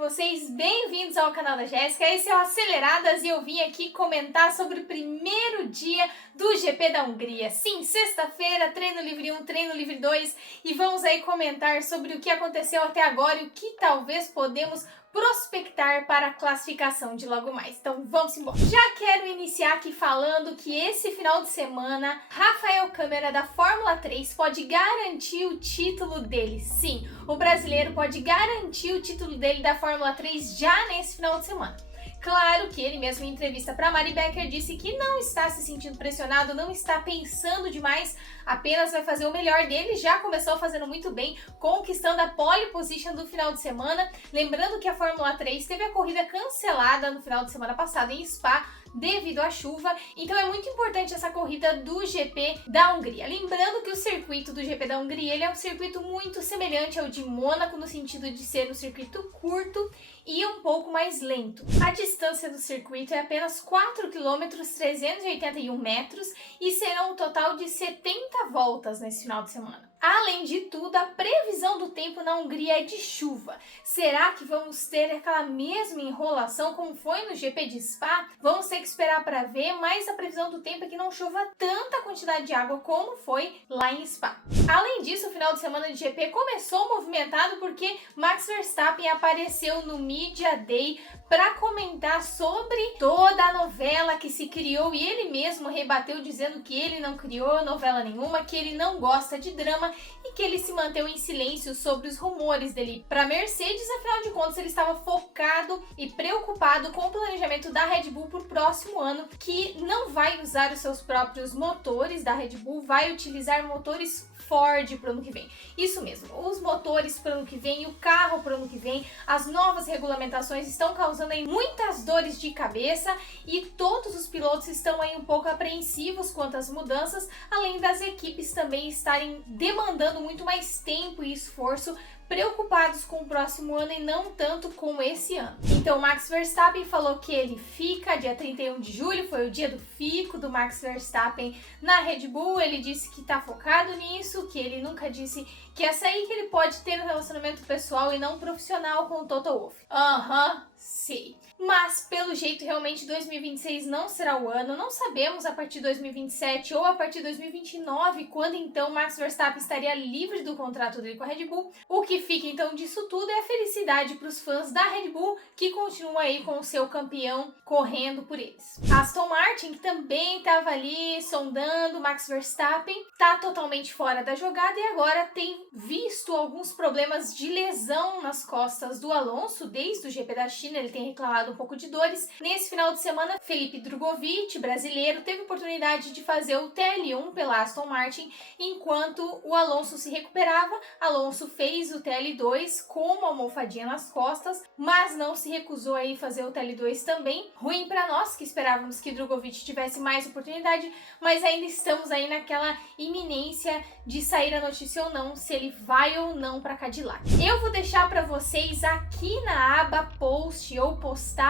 vocês? Bem-vindos ao canal da Jéssica, esse é o Aceleradas e eu vim aqui comentar sobre o primeiro dia do GP da Hungria. Sim, sexta-feira, treino livre 1, treino livre 2 e vamos aí comentar sobre o que aconteceu até agora e o que talvez podemos prospectar para a classificação de logo mais. Então vamos embora. Já quero iniciar aqui falando que esse final de semana Rafael Câmara da Fórmula 3 pode garantir o título dele. Sim, o brasileiro pode garantir o título dele da Fórmula 3 já nesse final de semana. Claro que ele mesmo em entrevista para Mari Becker disse que não está se sentindo pressionado, não está pensando demais, apenas vai fazer o melhor dele, já começou fazendo muito bem, conquistando a pole position do final de semana. Lembrando que a Fórmula 3 teve a corrida cancelada no final de semana passado em Spa, devido à chuva, então é muito importante essa corrida do GP da Hungria. Lembrando que o circuito do GP da Hungria ele é um circuito muito semelhante ao de Mônaco, no sentido de ser um circuito curto e um pouco mais lento. A distância do circuito é apenas 4 km 381 metros e serão um total de 70 voltas nesse final de semana. Além de tudo, a previsão do tempo na Hungria é de chuva. Será que vamos ter aquela mesma enrolação como foi no GP de Spa? Vamos ter que esperar para ver, mas a previsão do tempo é que não chova tanta quantidade de água como foi lá em Spa. Além disso, o final de semana de GP começou movimentado porque Max Verstappen apareceu no Media Day para comentar sobre toda a novela que se criou e ele mesmo rebateu dizendo que ele não criou novela nenhuma, que ele não gosta de drama e que ele se manteve em silêncio sobre os rumores dele para Mercedes. Afinal de contas, ele estava focado e preocupado com o planejamento da Red Bull para o próximo ano, que não vai usar os seus próprios motores da Red Bull, vai utilizar motores Ford para o ano que vem. Isso mesmo, os motores para o ano que vem, o carro para o ano que vem, as novas regulamentações estão causando aí muitas dores de cabeça e todos os pilotos estão aí um pouco apreensivos quanto às mudanças, além das equipes também estarem demandando muito mais tempo e esforço, preocupados com o próximo ano e não tanto com esse ano. Então Max Verstappen falou que ele fica dia 31 de julho, foi o dia do fico do Max Verstappen na Red Bull. Ele disse que tá focado nisso, que ele nunca disse que é sair, que ele pode ter um relacionamento pessoal e não profissional com o Toto Wolff. Sei. Mas, pelo jeito, realmente 2026 não será o ano. Não sabemos a partir de 2027 ou a partir de 2029 quando então Max Verstappen estaria livre do contrato dele com a Red Bull. O que fica então disso tudo é a felicidade para os fãs da Red Bull, que continuam aí com o seu campeão correndo por eles. Aston Martin, que também estava ali sondando Max Verstappen, está totalmente fora da jogada e agora tem visto alguns problemas de lesão nas costas do Alonso desde o GP da China. Ele tem reclamado um pouco de dores. Nesse final de semana, Felipe Drugovich, brasileiro, teve oportunidade de fazer o TL1 pela Aston Martin, enquanto o Alonso se recuperava. Alonso fez o TL2 com uma almofadinha nas costas, mas não se recusou a fazer o TL2 também. Ruim para nós, que esperávamos que Drugovich tivesse mais oportunidade, mas ainda estamos aí naquela iminência de sair a notícia ou não, se ele vai ou não para Cadillac. Eu vou deixar para vocês aqui na aba post ou postagens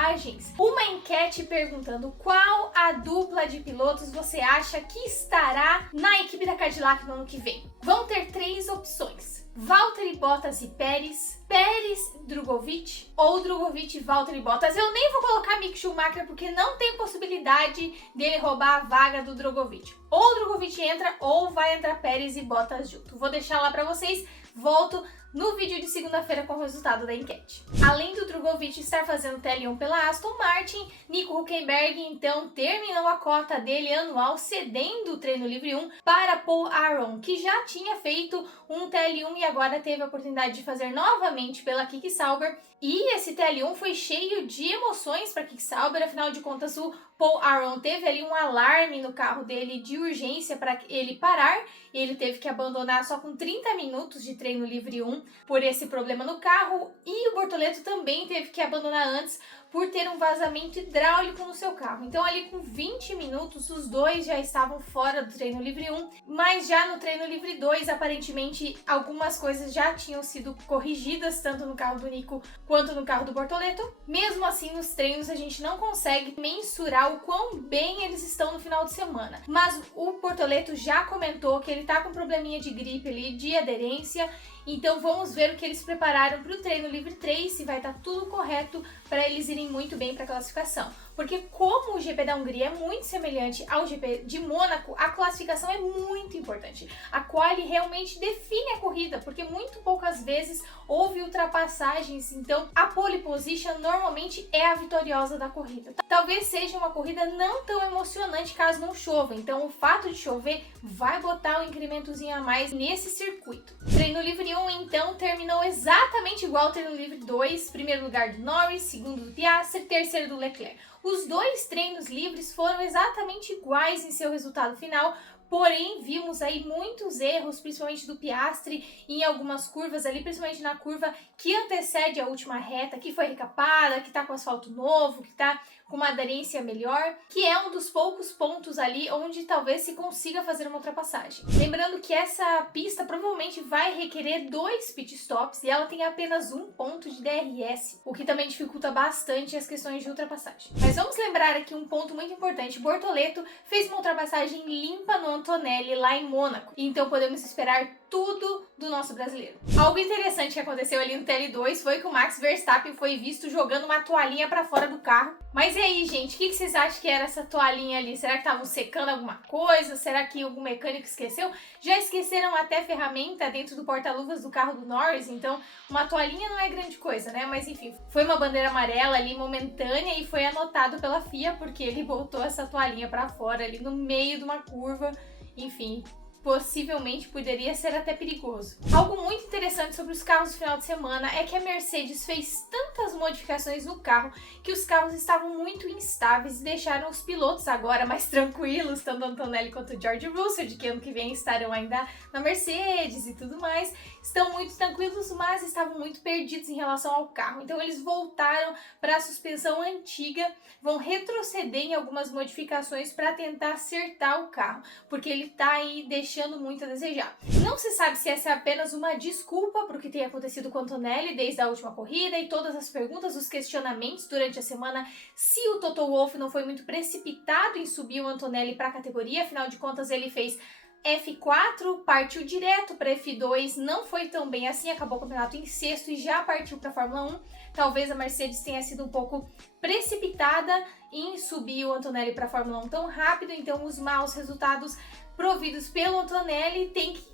uma enquete perguntando qual a dupla de pilotos você acha que estará na equipe da Cadillac no ano que vem. Vão ter 3 opções: Valtteri Bottas e Pérez, Pérez Drugovich ou Drugovich e Valtteri Bottas. Eu nem vou colocar Mick Schumacher porque não tem possibilidade dele roubar a vaga do Drugovich. Ou o Drugovich entra ou vai entrar Pérez e Bottas junto. Vou deixar lá para vocês. Volto no vídeo de segunda-feira com o resultado da enquete. Além do Drugovich estar fazendo TL1 pela Aston Martin, Nico Hülkenberg então terminou a cota dele anual cedendo o treino livre 1 para Paul Aron, que já tinha feito um TL1 e agora teve a oportunidade de fazer novamente pela Kiki Sauber. E esse TL1 foi cheio de emoções para Kiki Sauber, afinal de contas o Paul Aron teve ali um alarme no carro dele de urgência para ele parar, e ele teve que abandonar só com 30 minutos de treino livre 1 por esse problema no carro, e o Bortoleto também teve que abandonar antes por ter um vazamento hidráulico no seu carro. Então ali com 20 minutos os dois já estavam fora do treino livre 1, mas já no treino livre 2 aparentemente algumas coisas já tinham sido corrigidas tanto no carro do Nico quanto no carro do Bortoleto. Mesmo assim, nos treinos a gente não consegue mensurar o quão bem eles estão no final de semana, mas o Bortoleto já comentou que ele tá com probleminha de gripe ali, de aderência, Então vamos ver o que eles prepararam para o treino livre 3, se vai estar tudo correto para eles irem muito bem para a classificação. Porque como o GP da Hungria é muito semelhante ao GP de Mônaco, a classificação é muito importante. A quali realmente define a corrida, porque muito poucas vezes houve ultrapassagens, então a pole position normalmente é a vitoriosa da corrida. Talvez seja uma corrida não tão emocionante caso não chova, então o fato de chover vai botar um incrementozinho a mais nesse circuito. Treino livre 1 então terminou exatamente igual ao treino livre 2, primeiro lugar do Norris, segundo do Piastri, terceiro do Leclerc. Os dois treinos livres foram exatamente iguais em seu resultado final, porém vimos aí muitos erros, principalmente do Piastri em algumas curvas ali, principalmente na curva que antecede a última reta, que foi recapada, que tá com asfalto novo, que tá com uma aderência melhor, que é um dos poucos pontos ali onde talvez se consiga fazer uma ultrapassagem. Lembrando que essa pista provavelmente vai requerer 2 pit stops e ela tem apenas 1 ponto de DRS, o que também dificulta bastante as questões de ultrapassagem. Mas vamos lembrar aqui um ponto muito importante: Bortoleto fez uma ultrapassagem limpa no Antonelli lá em Mônaco, então podemos esperar tudo do nosso brasileiro. Algo interessante que aconteceu ali no TL2 foi que o Max Verstappen foi visto jogando uma toalhinha para fora do carro. Mas e aí, gente, o que vocês acham que era essa toalhinha ali? Será que estavam secando alguma coisa? Será que algum mecânico esqueceu? Já esqueceram até ferramenta dentro do porta-luvas do carro do Norris, então uma toalhinha não é grande coisa, né? Mas enfim, foi uma bandeira amarela ali momentânea e foi anotado pela FIA porque ele botou essa toalhinha para fora ali no meio de uma curva, enfim. Possivelmente poderia ser até perigoso. Algo muito interessante sobre os carros do final de semana é que a Mercedes fez tantas modificações no carro que os carros estavam muito instáveis e deixaram os pilotos agora mais tranquilos, tanto Antonelli quanto o George Russell, de que ano que vem estarão ainda na Mercedes e tudo mais, estão muito tranquilos, mas estavam muito perdidos em relação ao carro. Então eles voltaram para a suspensão antiga, vão retroceder em algumas modificações para tentar acertar o carro, porque ele está aí deixando muito a desejar. Não se sabe se essa é apenas uma desculpa para o que tem acontecido com o Antonelli desde a última corrida e todas as perguntas, os questionamentos durante a semana, se o Toto Wolff não foi muito precipitado em subir o Antonelli para a categoria, afinal de contas ele fez F4, partiu direto para F2, não foi tão bem assim, acabou o campeonato em sexto e já partiu para a Fórmula 1. Talvez a Mercedes tenha sido um pouco precipitada em subir o Antonelli para a Fórmula 1 tão rápido, então os maus resultados providos pelo Antonelli têm que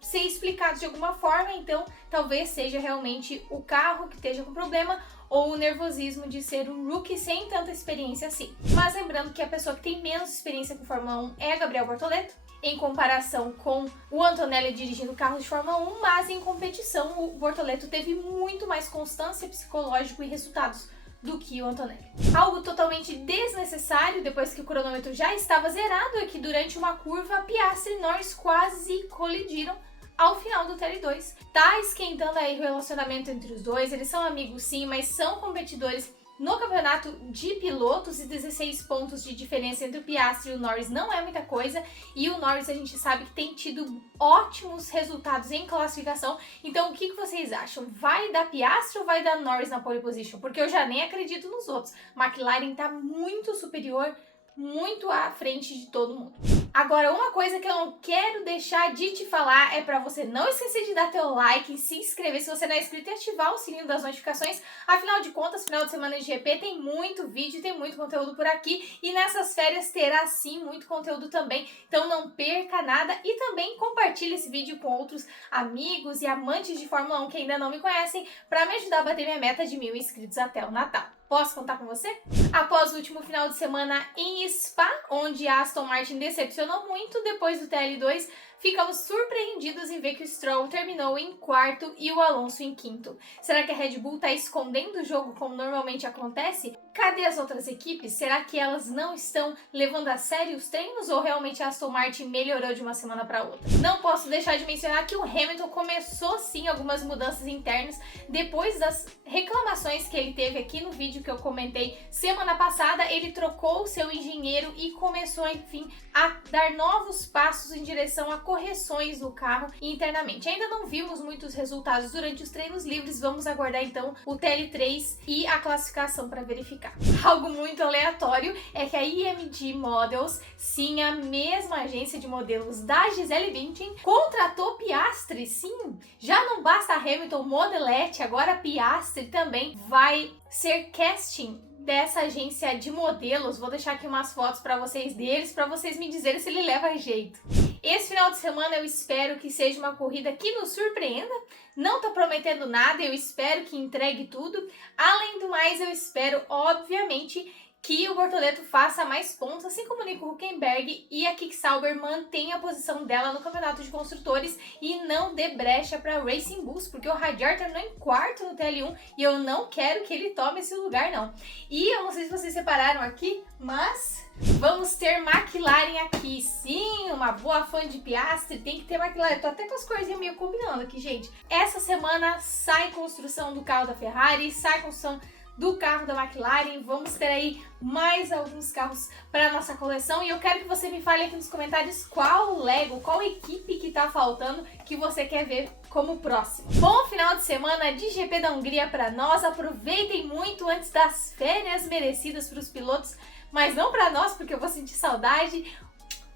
ser explicados de alguma forma, então talvez seja realmente o carro que esteja com problema ou o nervosismo de ser um rookie sem tanta experiência assim. Mas lembrando que a pessoa que tem menos experiência com Fórmula 1 é Gabriel Bortoleto, em comparação com o Antonelli dirigindo carros de Fórmula 1, mas em competição o Bortoleto teve muito mais constância psicológica e resultados do que o Antonelli. Algo totalmente desnecessário, depois que o cronômetro já estava zerado, é que durante uma curva, Piastri e Norris quase colidiram ao final do TL2. Tá esquentando aí o relacionamento entre os dois, eles são amigos sim, mas são competidores no campeonato de pilotos e 16 pontos de diferença entre o Piastri e o Norris não é muita coisa, e o Norris a gente sabe que tem tido ótimos resultados em classificação. Então o que vocês acham? Vai dar Piastri ou vai dar Norris na pole position? Porque eu já nem acredito nos outros. McLaren tá muito superior, muito à frente de todo mundo. Agora, uma coisa que eu não quero deixar de te falar é para você não esquecer de dar teu like, se inscrever se você não é inscrito e ativar o sininho das notificações. Afinal de contas, final de semana de GP tem muito vídeo, tem muito conteúdo por aqui e nessas férias terá sim muito conteúdo também. Então não perca nada e também compartilhe esse vídeo com outros amigos e amantes de Fórmula 1 que ainda não me conhecem para me ajudar a bater minha meta de 1000 inscritos até o Natal. Posso contar com você? Após o último final de semana em Spa, onde a Aston Martin decepcionou muito depois do TL2, ficamos surpreendidos em ver que o Stroll terminou em quarto e o Alonso em quinto. Será que a Red Bull está escondendo o jogo como normalmente acontece? Cadê as outras equipes? Será que elas não estão levando a sério os treinos ou realmente a Aston Martin melhorou de uma semana para outra? Não posso deixar de mencionar que o Hamilton começou sim algumas mudanças internas depois das reclamações que ele teve aqui no vídeo que eu comentei semana passada. Ele trocou o seu engenheiro e começou, enfim, a dar novos passos em direção a correções no carro internamente. Ainda não vimos muitos resultados durante os treinos livres, vamos aguardar então o TL3 e a classificação para verificar. Algo muito aleatório é que a IMG Models, sim, a mesma agência de modelos da Gisele Bündchen, contratou Piastri, sim. Já não basta a Hamilton modelete, agora a Piastri também vai ser casting dessa agência de modelos. Vou deixar aqui umas fotos para vocês deles, para vocês me dizerem se ele leva jeito. Esse final de semana eu espero que seja uma corrida que nos surpreenda. Não tô prometendo nada, eu espero que entregue tudo. Além do mais, eu espero, obviamente, que o Bortoleto faça mais pontos, assim como o Nico Hülkenberg, e a Kiki Sauber mantenha a posição dela no campeonato de construtores e não dê brecha para Racing Bulls, porque o Hadjar terminou em quarto no TL1 e eu não quero que ele tome esse lugar, não. E eu não sei se vocês separaram aqui, mas vamos ter McLaren aqui. Sim, uma boa fã de Piastri, tem que ter McLaren. Tô até com as corzinhas meio combinando aqui, gente. Essa semana sai construção do carro da Ferrari, sai construção do carro da McLaren, vamos ter aí mais alguns carros para nossa coleção e eu quero que você me fale aqui nos comentários qual Lego, qual equipe que tá faltando que você quer ver como próximo. Bom final de semana de GP da Hungria para nós, aproveitem muito antes das férias merecidas para os pilotos, mas não para nós porque eu vou sentir saudade.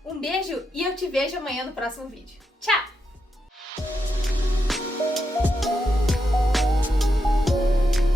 Um beijo e eu te vejo amanhã no próximo vídeo. Tchau!